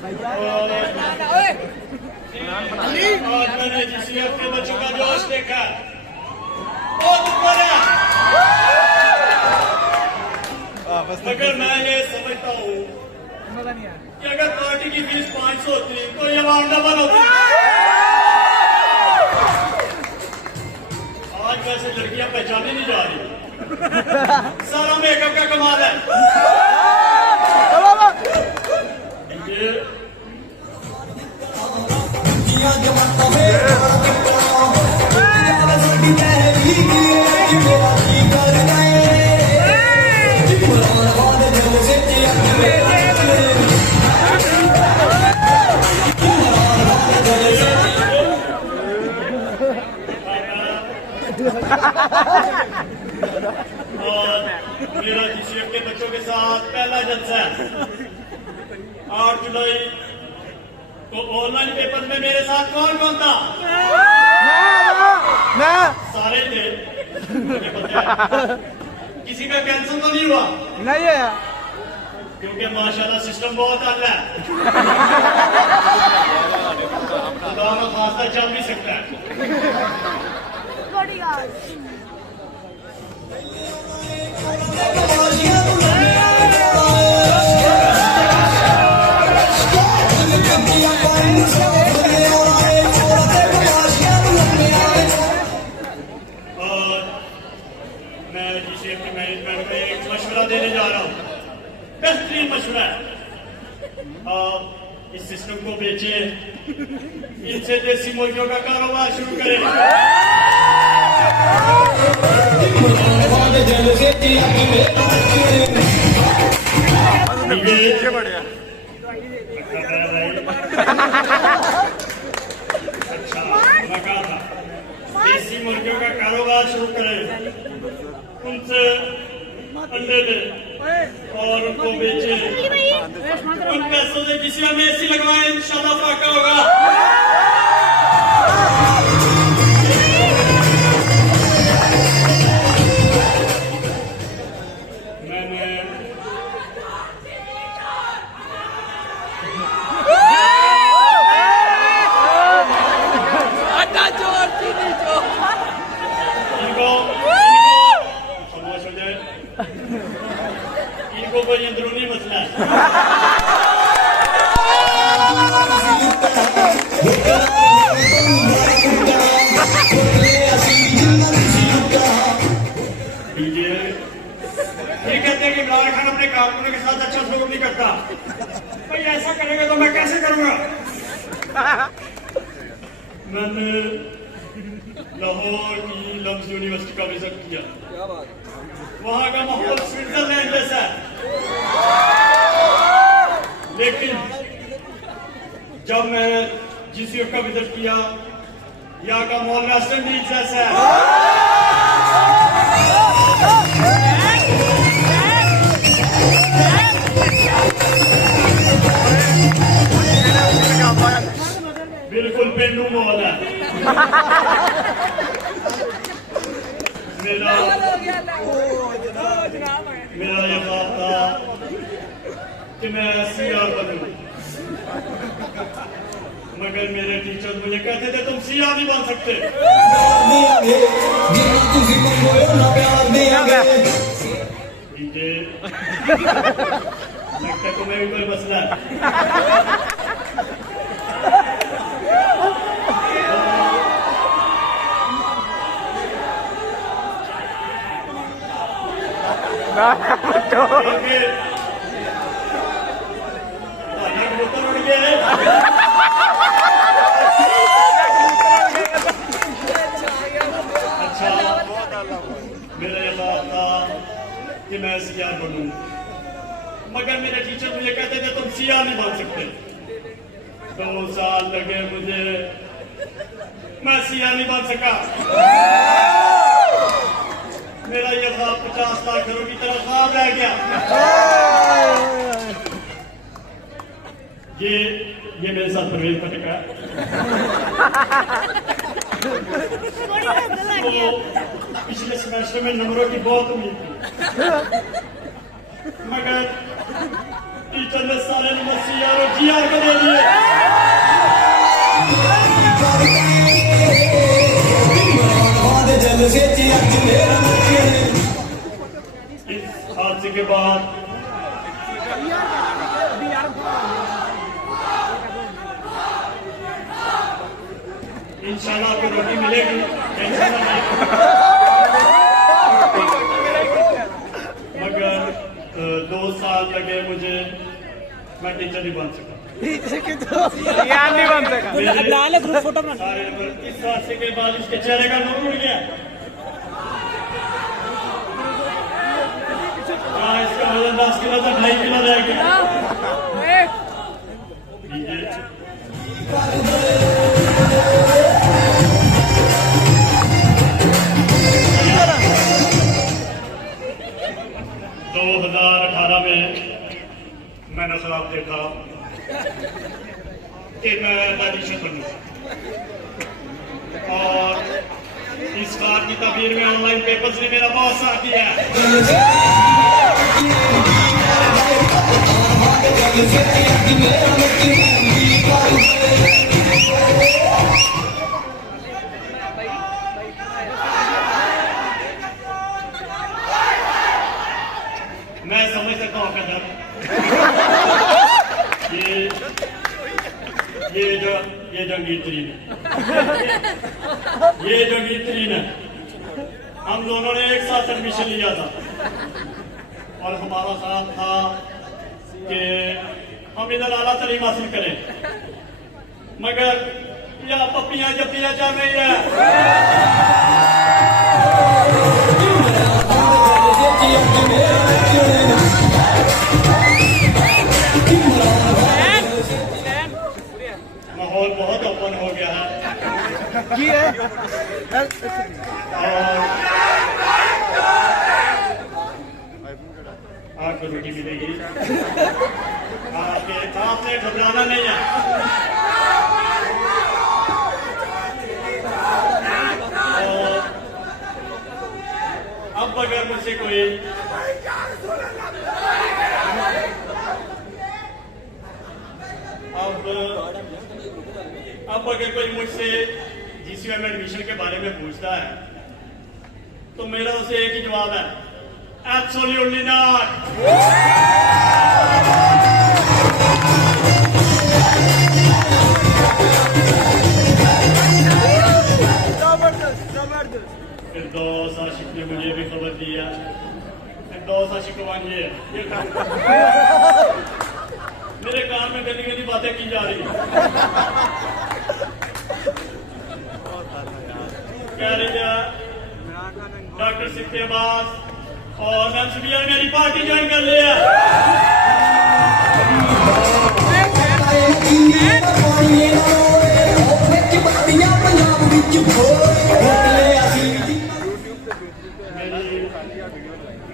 और मैंने GCUF के बच्चों का जोश देखा, बहुत ऊपर है। मगर मैं ये समझता हूँ कि अगर पार्टी की फीस 500 होती तो ये अमाउंट डबल होती। आज वैसे लड़कियां पहचानी नहीं जा रही, सारा मेकअप का कमाल है। और मेरा GCUF के बच्चों के साथ पहला जलसा है 8 जुलाई को। ऑनलाइन पेपर में मेरे साथ कौन कौन था? सारे थे, मुझे पता है। किसी का कैंसिल तो नहीं हुआ? नहीं है, क्योंकि माशाल्लाह सिस्टम बहुत अच्छा है। खुदा में खासा चल भी सकता है। मैं GCUF की मैनेजमेंट में एक मशवरा देने जा रहा हूँ, बेहतरीन मशवरा है। आप इस सिस्टम को बेचे, इनसे देसी मुर्गियों का कारोबार शुरू करें। अच्छा, मैं कहा था देसी मुर्गियों का कारोबार शुरू करें, उनसे अंडे ले और उनको बेचे, उन पैसों से किसी में AC लगवाए, इंशाल्लाह फाका होगा। मैंने इनको कोई अंदरूनी मसला है। ये कहते हैं कि इमरान खान अपने कारकुनों के साथ अच्छा सलूक नहीं करता। भाई ऐसा करेगा तो मैं कैसे करूंगा? मैंने लाहौर की लम्स यूनिवर्सिटी का विजिट किया, वहां का माहौल स्विट्जरलैंड जैसा है। लेकिन जब मैं GCUF का विजिट किया, यहाँ का माहौल वेस्ट इंडीज जैसा है। बिल्कुल पेंडू माहौल है। मेरा ये ख्वाब था कि मैं CR बनूं, मगर मेरे टीचर मुझे कहते थे तुम CR नहीं बन सकते। लगता है तुम्हें भी कोई मसला है। मेरा ये बात था कि मैं CR बनूं, मगर मेरे टीचर मुझे कहते थे तुम CR नहीं बन सकते। 2 साल लगे मुझे, मैं CR नहीं बन सका। मेरा ये ख्वाब 50 लाख करोड़ की तरह ख्वाब रह गया। ये मेरे साथ परवेज पटेगा। तो पिछले सेमेस्टर में नंबरों की बहुत उम्मीद थी, मगर टीचर ने सारे नमस्ते यारो जी आगे दे दिए। इस हादसे के बाद इंशाल्लाह आपको रोटी मिलेगी, टेंशन नहीं। मगर 2 साल लगे मुझे, मैं टीचर नहीं बन सका। नहीं बन सका। सारे इस हादसे के बाद इसके चेहरे का नूर उड़ गया। हाँ, इसका वजन 10 किलो था, 2.5 किलो रह गया। 2018 में मैंने ख्वाब देखा कि मैं डायटिशियन बनूं, और इस बार की तबीर में ऑनलाइन पेपर्स ने मेरा बहुत साथ दिया है। मैं समझ सकता हूँ आपका डर। ये जंगीर तरीन है, ये जंगीर तरीन है। हम दोनों ने एक साथ एडमिशन लिया था और हमारा साथ था कि हम इधर आला तालीम हासिल करें, मगर या पपियां जपियां चल रही है। माहौल बहुत ओपन हो गया है। आपको रोटी मिलेगी, आपने घबराना नहीं है। अब अगर मुझसे कोई अब अगर कोई मुझसे GCUF एडमिशन के बारे में पूछता है तो मेरा उसे एक ही जवाब है, एब्सोल्युटली नॉट। फिरदौस आशिक ने मुझे भी खबर दी है। फिरदौस आशिक वांझे मेरे कान में गंदी गंदी बातें की जा रही है। कह रही है डॉक्टर सिक्के अब्बास और नंसबिया मेरी पार्टी ज्वाइन कर लिया।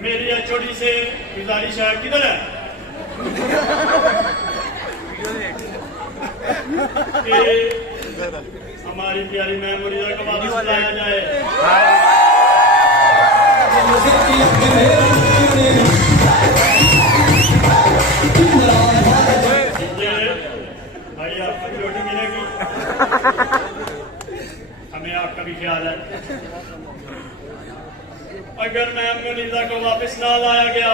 मेरी HOD से गुजारिश है, किधर है कि हमारी प्यारी मेमोरी को वापस लाया जाए। भाई आपको भी रोटी मिलेगी, हमें आपका भी ख्याल है। अगर मैम मुनीजा को वापस ना लाया गया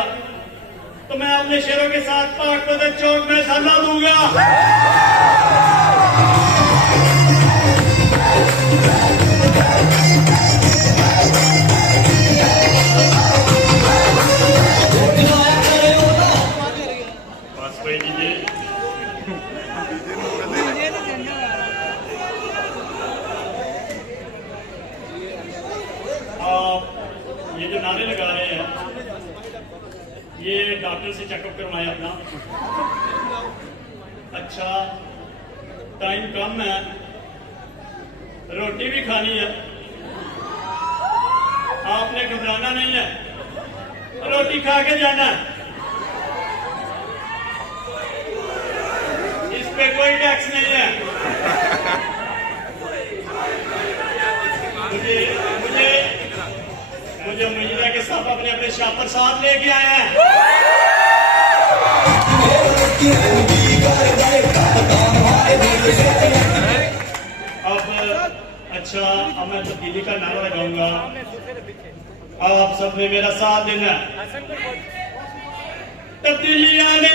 तो मैं अपने शेरों के साथ पाक बदर चौक में धरना दूंगा। बस कोई दीजिए। आप ये जो नारे लगा रहे हैं ये डॉक्टर से चेकअप करवाएं अपना। अच्छा, टाइम कम है, रोटी भी खानी है, आपने घबराना नहीं है, रोटी खा के जाना है। इस पे कोई टैक्स नहीं है। मुझे मुनीजा के साथ अपने शापर साथ लेके आए हैं। अब अच्छा, अब मैं तब्दीली का नारा लगाऊंगा, आप सबने मेरा साथ देना। तब्दीली आने